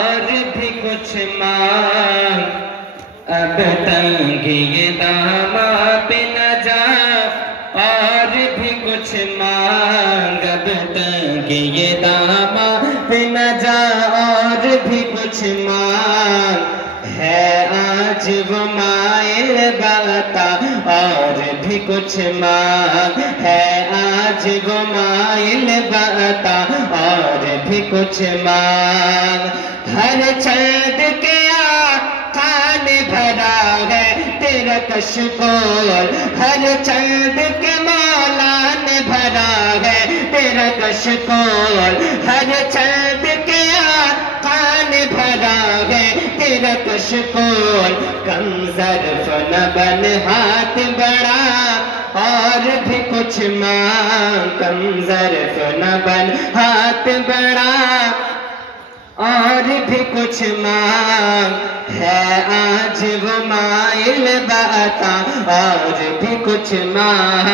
और भी कुछ मांग, अब तंगी ये दामा पे न जा। और भी कुछ मांग, अब तंगी ये दामा पे न जा। और भी कुछ मांग है आज वो माइल बता। और भी कुछ मांग है आज वो माइल बता। और भी कुछ मांग हर चंद के खान भरा है तेरा कशकोल। हर चंद के मौला ने भरा है तेरा कशकोल। हर चंद के खान भरा है तेरा कशकोल। कम ज़र्फ़ न बन हाथ बड़ा, और भी कुछ मांग। कम ज़र्फ़ न बन हाथ बड़ा, और भी कुछ मांग है आज वो माइल बता। और भी कुछ मांग।